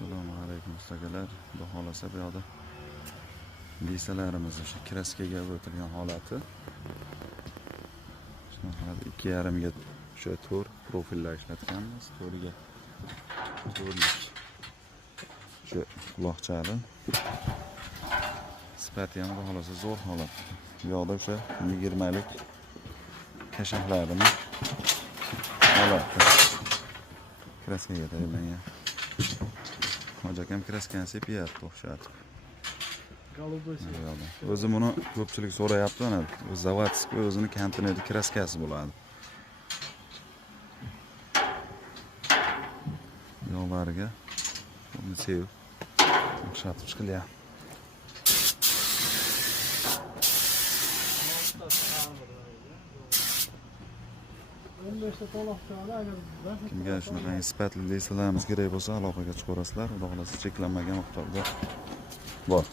Assalomu alaykum ustakalar. Xudo xolasa bu yoqda lisalarimiz o'sha kraskaga o'tilgan holati. Shunaqa 2,5 ga o'sha to'r profillar ishlatganmiz. To'riga to'rlik o'sha quloqchali. Sifati ham xudo xolasa zo'r holat. Bu yoqda o'sha 20 lik kashaflarini holati. Kraskaga tayyorlangan. Hojam kraskani sepyapti o'xshatib. O'zi buni ko'pchilik so'rayapti, mana zavodskiy o'zini kontenerli kraskasi bo'ladi. Yo'llariga buni sevib o'xshatib chiqilyapti. Kimga shunaqa sifatli lisalarimiz kerak bo'lsa aloqaga chiqarasizlar. Xudo xolasa cheklanmagan miqdorda bor.